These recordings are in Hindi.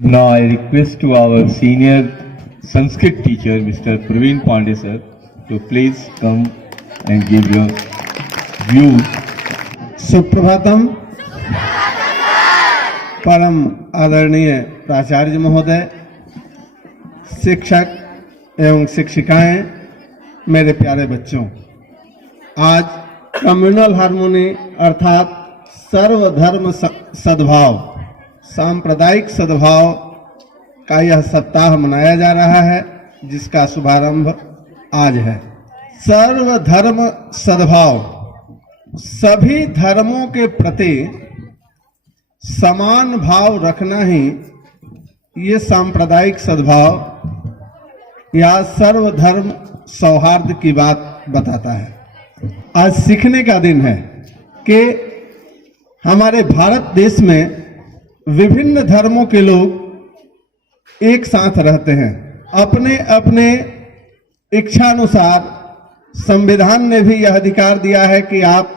Now I request to our senior Sanskrit teacher, Mr. Praveen Pandey sir, to please come and give your views. Suprabhatam. परम आदरणीय प्राचार्य महोदय, शिक्षक एवं शिक्षिकाएं, मेरे प्यारे बच्चों, आज कम्युनल हार्मोनी अर्थात सर्वधर्म सद्भाव, सांप्रदायिक सद्भाव का यह सप्ताह मनाया जा रहा है, जिसका शुभारंभ आज है। सर्वधर्म सद्भाव, सभी धर्मों के प्रति समान भाव रखना ही ये सांप्रदायिक सद्भाव या सर्वधर्म सौहार्द की बात बताता है। आज सीखने का दिन है कि हमारे भारत देश में विभिन्न धर्मों के लोग एक साथ रहते हैं। अपने अपने इच्छानुसार संविधान ने भी यह अधिकार दिया है कि आप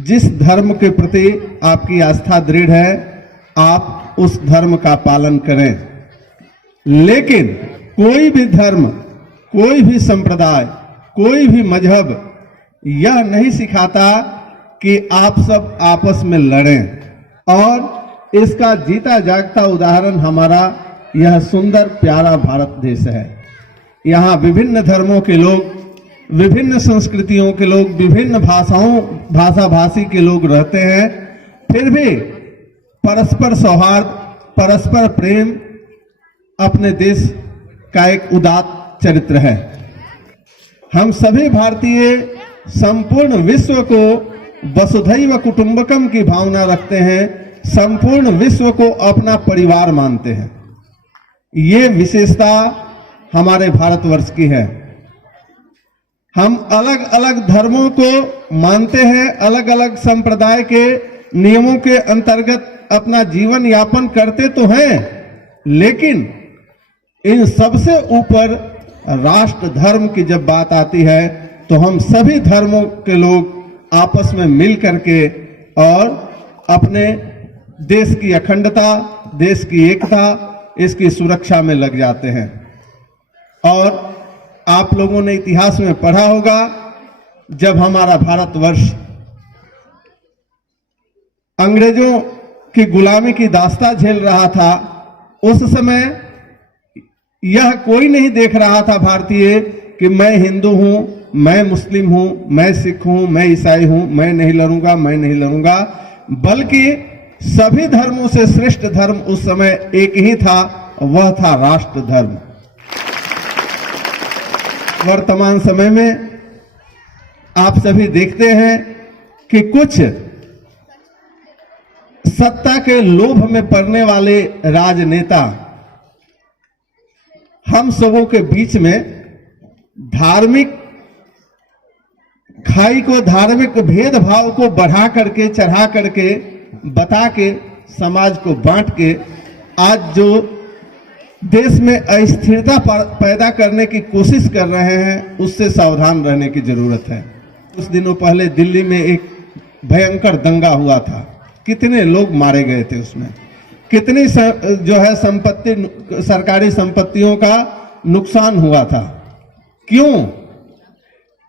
जिस धर्म के प्रति आपकी आस्था दृढ़ है, आप उस धर्म का पालन करें। लेकिन कोई भी धर्म, कोई भी संप्रदाय, कोई भी मजहब यह नहीं सिखाता कि आप सब आपस में लड़ें। और इसका जीता जागता उदाहरण हमारा यह सुंदर प्यारा भारत देश है। यहाँ विभिन्न धर्मों के लोग, विभिन्न संस्कृतियों के लोग, विभिन्न भाषा भाषी के लोग रहते हैं, फिर भी परस्पर सौहार्द, परस्पर प्रेम अपने देश का एक उदात्त चरित्र है। हम सभी भारतीय संपूर्ण विश्व को वसुधैव कुटुंबकम की भावना रखते हैं, संपूर्ण विश्व को अपना परिवार मानते हैं। ये विशेषता हमारे भारतवर्ष की है। हम अलग अलग धर्मों को मानते हैं, अलग अलग संप्रदाय के नियमों के अंतर्गत अपना जीवन यापन करते तो हैं, लेकिन इन सबसे ऊपर राष्ट्र धर्म की जब बात आती है तो हम सभी धर्मों के लोग आपस में मिल करके और अपने देश की अखंडता, देश की एकता, इसकी सुरक्षा में लग जाते हैं। और आप लोगों ने इतिहास में पढ़ा होगा, जब हमारा भारतवर्ष अंग्रेजों की गुलामी की दास्ता झेल रहा था, उस समय यह कोई नहीं देख रहा था भारतीय कि मैं हिंदू हूं, मैं मुस्लिम हूं, मैं सिख हूं, मैं ईसाई हूं, मैं नहीं लड़ूंगा, मैं नहीं लड़ूंगा, बल्कि सभी धर्मों से श्रेष्ठ धर्म उस समय एक ही था, वह था राष्ट्र धर्म। वर्तमान समय में आप सभी देखते हैं कि कुछ सत्ता के लोभ में पड़ने वाले राजनेता हम सबों के बीच में धार्मिक खाई को, धार्मिक भेदभाव को बढ़ा करके, चढ़ा करके, बता के, समाज को बांट के आज जो देश में अस्थिरता पैदा करने की कोशिश कर रहे हैं, उससे सावधान रहने की जरूरत है। कुछ दिनों पहले दिल्ली में एक भयंकर दंगा हुआ था, कितने लोग मारे गए थे, उसमें कितनी जो है संपत्ति, सरकारी संपत्तियों का नुकसान हुआ था। क्यों?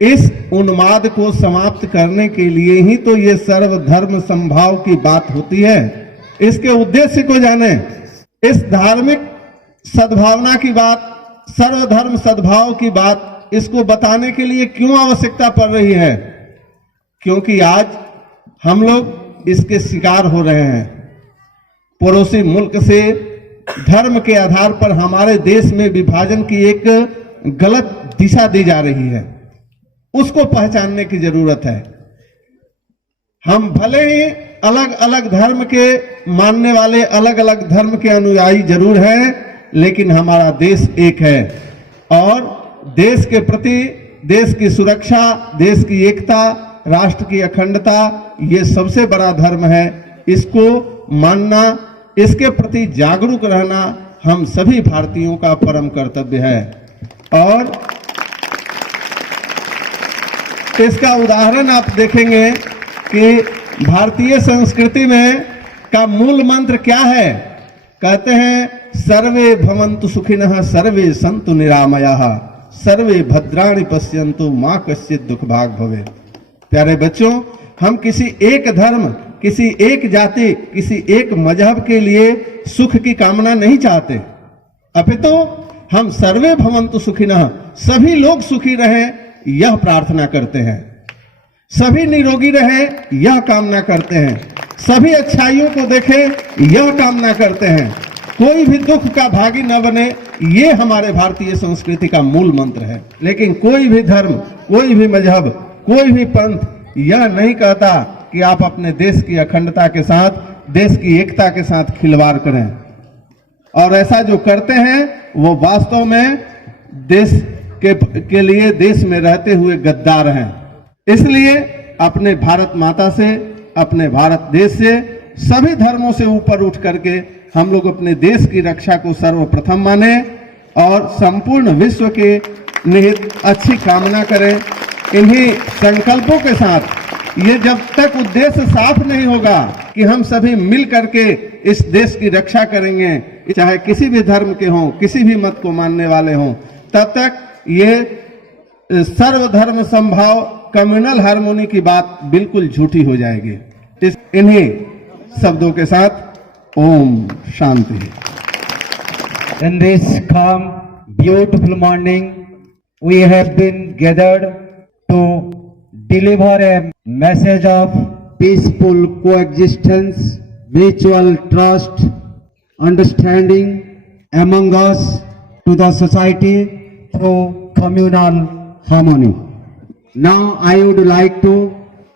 इस उन्माद को समाप्त करने के लिए ही तो ये सर्वधर्म समभाव की बात होती है। इसके उद्देश्य को जाने। इस धार्मिक सद्भावना की बात, सर्वधर्म सद्भाव की बात, इसको बताने के लिए क्यों आवश्यकता पड़ रही है? क्योंकि आज हम लोग इसके शिकार हो रहे हैं। पड़ोसी मुल्क से धर्म के आधार पर हमारे देश में विभाजन की एक गलत दिशा दी जा रही है, उसको पहचानने की जरूरत है। हम भले ही अलग अलग धर्म के मानने वाले, अलग अलग धर्म के अनुयायी जरूर हैं, लेकिन हमारा देश एक है और देश के प्रति, देश की सुरक्षा, देश की एकता, राष्ट्र की अखंडता, ये सबसे बड़ा धर्म है। इसको मानना, इसके प्रति जागरूक रहना हम सभी भारतीयों का परम कर्तव्य है। और इसका उदाहरण आप देखेंगे कि भारतीय संस्कृति में का मूल मंत्र क्या है? कहते हैं सर्वे भवन्तु सुखिनः सर्वे सन्तु निरामयाः सर्वे भद्राणि पश्यन्तु मां कश्चित् दुख भाग भवेत्। प्यारे बच्चों, हम किसी एक धर्म, किसी एक जाति, किसी एक मजहब के लिए सुख की कामना नहीं चाहते, अपितु हम सर्वे भवन्तु सुखिनः, सभी लोग सुखी रहें यह प्रार्थना करते हैं, सभी निरोगी रहें यह कामना करते हैं, सभी अच्छाइयों को देखें यह कामना करते हैं, कोई भी दुख का भागी न बने, ये हमारे भारतीय संस्कृति का मूल मंत्र है। लेकिन कोई भी धर्म, कोई भी मजहब, कोई भी पंथ यह नहीं कहता कि आप अपने देश की अखंडता के साथ, देश की एकता के साथ खिलवाड़ करें, और ऐसा जो करते हैं वो वास्तव में देश के लिए देश में रहते हुए गद्दार हैं। इसलिए अपने भारत माता से, अपने भारत देश से, सभी धर्मों से ऊपर उठ करके हम लोग अपने देश की रक्षा को सर्वप्रथम माने और संपूर्ण विश्व के निहित अच्छी कामना करें। इन्हीं संकल्पों के साथ ये जब तक उद्देश्य साफ नहीं होगा कि हम सभी मिल करके इस देश की रक्षा करेंगे, चाहे किसी भी धर्म के हों, किसी भी मत को मानने वाले हों, तब तक ये सर्वधर्म संभाव, कम्युनल हार्मोनी की बात बिल्कुल झूठी हो जाएगी। इन्हीं शब्दों के साथ Om Shanti. In this calm, beautiful morning, we have been gathered to deliver a message of peaceful coexistence, mutual trust, understanding among us to the society through communal harmony. Now I would like to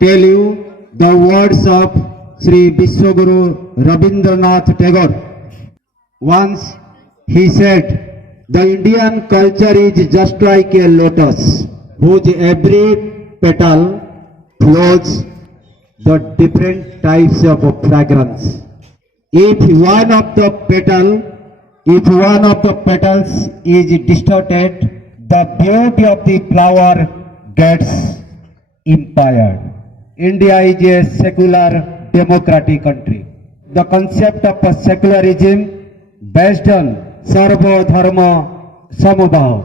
tell you the words of Sri Vishwaguru Rabindranath Tagore. Once he said, "The Indian culture is just like a lotus, whose every petal flows the different types of fragrance. If one of the petals is distorted, the beauty of the flower gets impaired." India is a secular democratic country. The concept of a secularism based on Sarva Dharma Samabhav,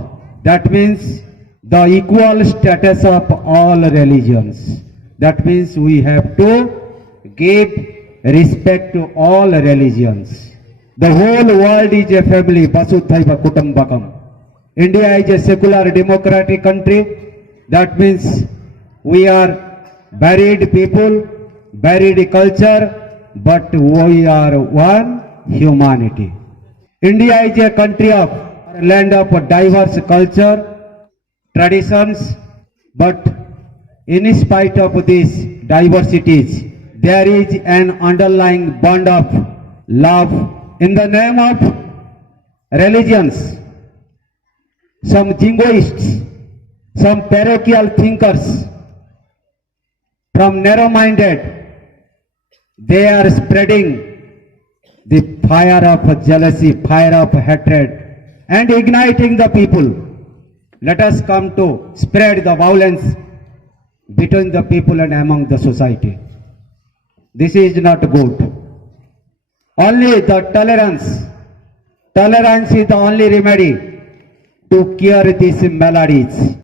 that means the equal status of all religions. That means we have to give respect to all religions. The whole world is a family, Vasudhaiva Kutumbakam. India is a secular democratic country. That means we are varied people, varied culture, but we are one humanity. India is a country of land of diverse culture, traditions, but in spite of these diversities, there is an underlying bond of love in the name of religions. Some jingoists, some parochial thinkers, from narrow-minded, they are spreading the fire of jealousy, fire of hatred, and igniting the people. Let us come to spread the violence between the people and among the society. This is not good. Only the tolerance is the only remedy to cure these maladies.